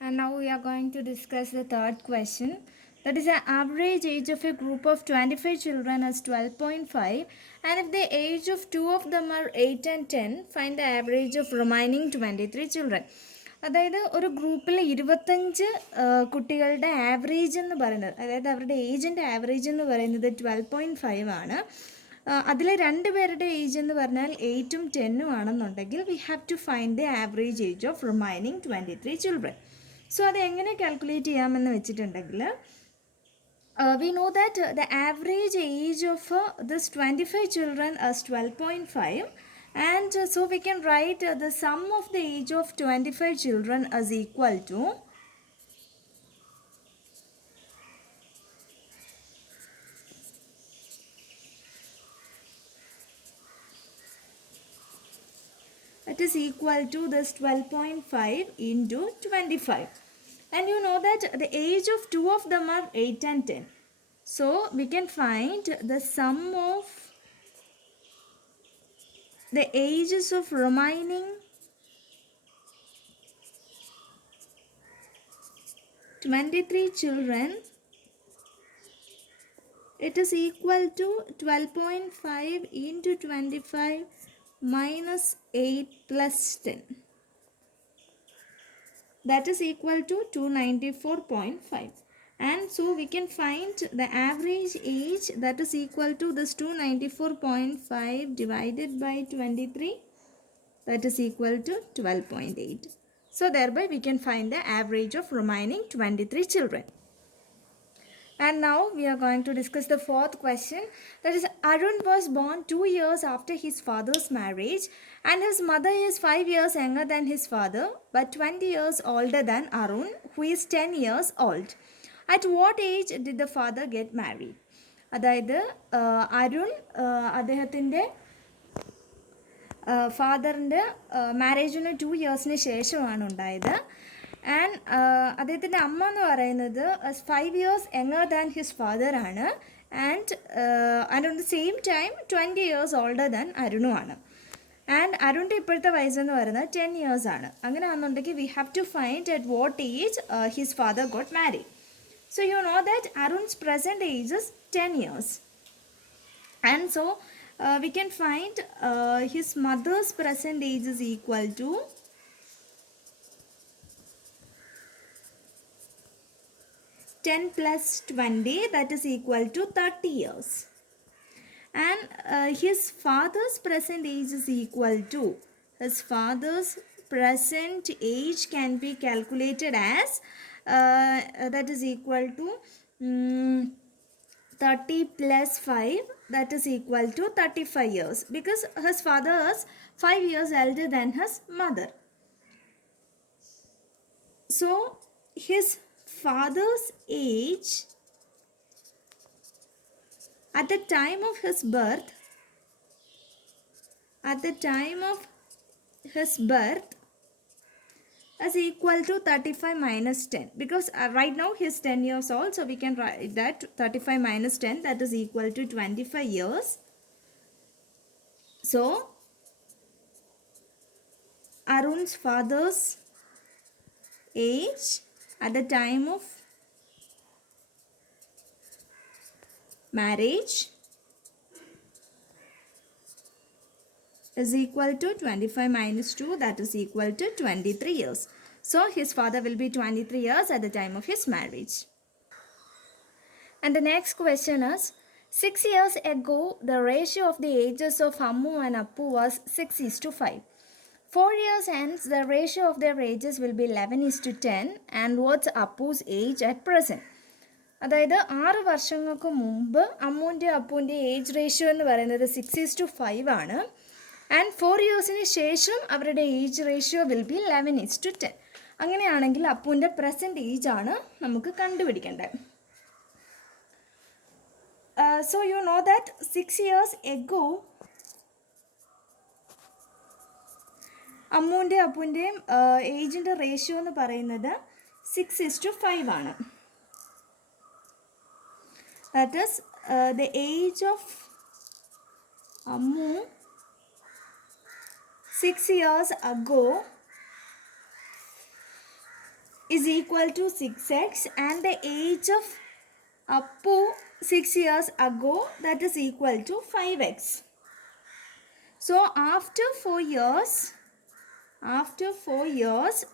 And now we are going to discuss the third question. That is, the average age of a group of 25 children is 12.5, and if the age of two of them are 8 and 10, find the average of remaining 23 children. അതായത് ഒരു ഗ്രൂപ്പിൽ 25 കുട്ടികളുടെ average എന്ന് പറയുന്നത്, അതായത് അവരുടെ ഏജിൻ്റെ average എന്ന് പറയുന്നത് 12.5 ആണ്. അതിൽ രണ്ട് പേരുടെ ഏജ് എന്ന് പറഞ്ഞാൽ 8ഉം 10ഉം ആണെന്നുണ്ടെങ്കിൽ we have to find the average age of remaining 23 children. So അത് എങ്ങനെ കാൽക്കുലേറ്റ് ചെയ്യാമെന്ന് വെച്ചിട്ടുണ്ടെങ്കിൽ we know that the average age of this 25 children is 12.5, and so we can write the sum of the age of 25 children is equal to this 12.5 into 25. And you know that the age of two of them are 8 and 10. So we can find the sum of the ages of remaining 23 children. It is equal to 12.5 into 25 minus 8 plus 10. That is equal to 294.5. And so we can find the average age, that is equal to this 294.5 divided by 23, that is equal to 12.8. So thereby we can find the average of remaining 23 children. And now we are going to discuss the fourth question. That is, Arun was born 2 years after his father's marriage, and his mother is 5 years younger than his father but 20 years older than Arun, who is 10 years old. At what age did the father get married? അതായത് അരുൺ അദ്ദേഹത്തിൻ്റെ ഫാദറിൻ്റെ മാരേജിന് 2 ഇയേഴ്സിന് ശേഷമാണ് ഉണ്ടായത്. And അദ്ദേഹത്തിൻ്റെ അമ്മ എന്ന് പറയുന്നത് 5 years younger than his father ആണ്. And at the same time 20 years older than അരുണുമാണ്. ആൻഡ് അരുണിൻ്റെ ഇപ്പോഴത്തെ വയസ്സെന്ന് പറയുന്നത് 10 ഇയേഴ്സ് ആണ്. അങ്ങനെ ആണെന്നുണ്ടെങ്കിൽ we have to find at what age his father got married. So you know that Arun's present age is 10 years. And so we can find his mother's present age is equal to 10 plus 20, that is equal to 30 years. And his father's present age is equal to, his father's present age can be calculated as that is equal to 30 plus 5, that is equal to 35 years, because his father is 5 years elder than his mother. So his father's age at the time of his birth is equal to 35 minus 10, because right now he is 10 years old, so we can write that 35 minus 10, that is equal to 25 years. So Arun's father's age at the time of marriage is equal to 25 minus 2, that is equal to 23 years. So his father will be 23 years at the time of his marriage. And the next question is, 6 years ago the ratio of the ages of Ammu and Appu was 6:5. 4 years hence the ratio of their ages will be 11:10. And what's Appu's age at present? അതായത് 6 വർഷങ്ങൾക്ക് മുമ്പ് അമ്മുവിൻ്റെ അപ്പുവിൻ്റെ age ratio എന്ന് പറയുന്നത് 6:5 ആണ്. And 4 ഇയേഴ്സിന് ശേഷം അവരുടെ age ratio will be 11:10. അങ്ങനെയാണെങ്കിൽ അപ്പുവിൻ്റെ present age ആണ് നമുക്ക് കണ്ടുപിടിക്കേണ്ടത്. So you know that 6 years ago അമ്മുവിൻ്റെ അപ്പുവിൻ്റെയും ഏജിൻ്റെ റേഷ്യോ എന്ന് പറയുന്നത് 6:5 ആണ്. That is the age of Ammu 6 years ago is equal to 6x and the age of Appu 6 years ago, that is equal to 5x. So after 4 years,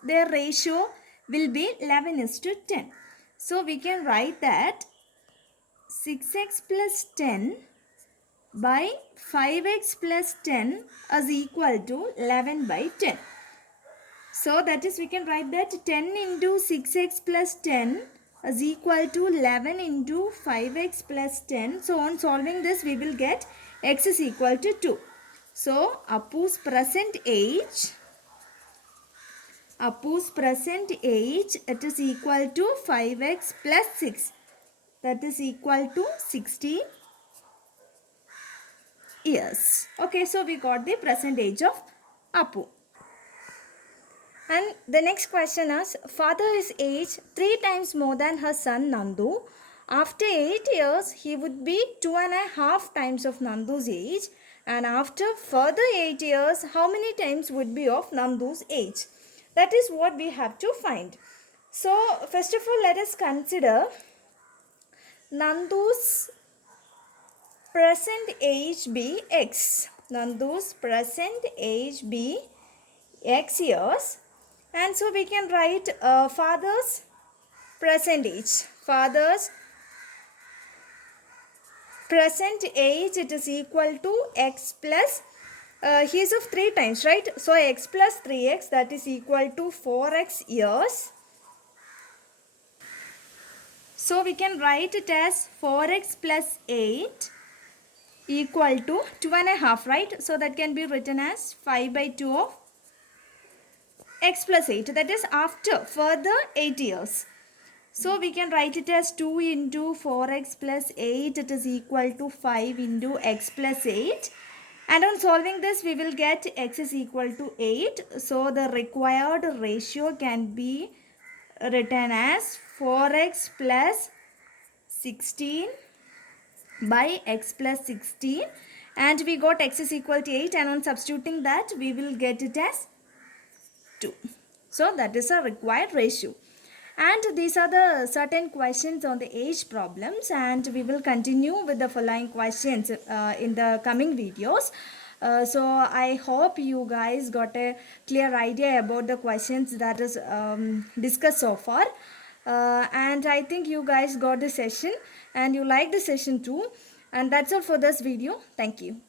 their ratio will be 11:10. So we can write that 6x plus 10 by 5x plus 10 is equal to 11/10. So that is, we can write that 10 into 6x plus 10 is equal to 11 into 5x plus 10. So on solving this, we will get x is equal to 2. So Appu's present age, it is equal to 5x plus 6. That is equal to 60 years. Okay, so we got the present age of Appu. And the next question is, father is age 3 times more than her son Nandu. After 8 years, he would be 2.5 times of Nandu's age. And after further 8 years, how many times would be of Nandu's age? That is what we have to find. So, first of all, let us consider Nandu's present age be x. Nandu's present age be x years. And so we can write father's present age. Father's present age, it is equal to x plus, he is of 3 times, right? So x plus 3x, that is equal to 4x years. So we can write it as 4x plus 8 equal to 2.5, right? So that can be written as 5/2 of x plus 8, that is after further 8 years. So we can write it as 2 into 4x plus 8, it is equal to 5 into x plus 8. And on solving this, we will get x is equal to 8. So the required ratio can be written as 4x plus 16 by x plus 16. And we got x is equal to 8, and on substituting that, we will get it as 2. So that is a required ratio. And these are the certain questions on the age problems, and we will continue with the following questions in the coming videos. So I hope you guys got a clear idea about the questions that is discussed so far. And I think you guys got the session and you liked the session too. And that's all for this video. Thank you.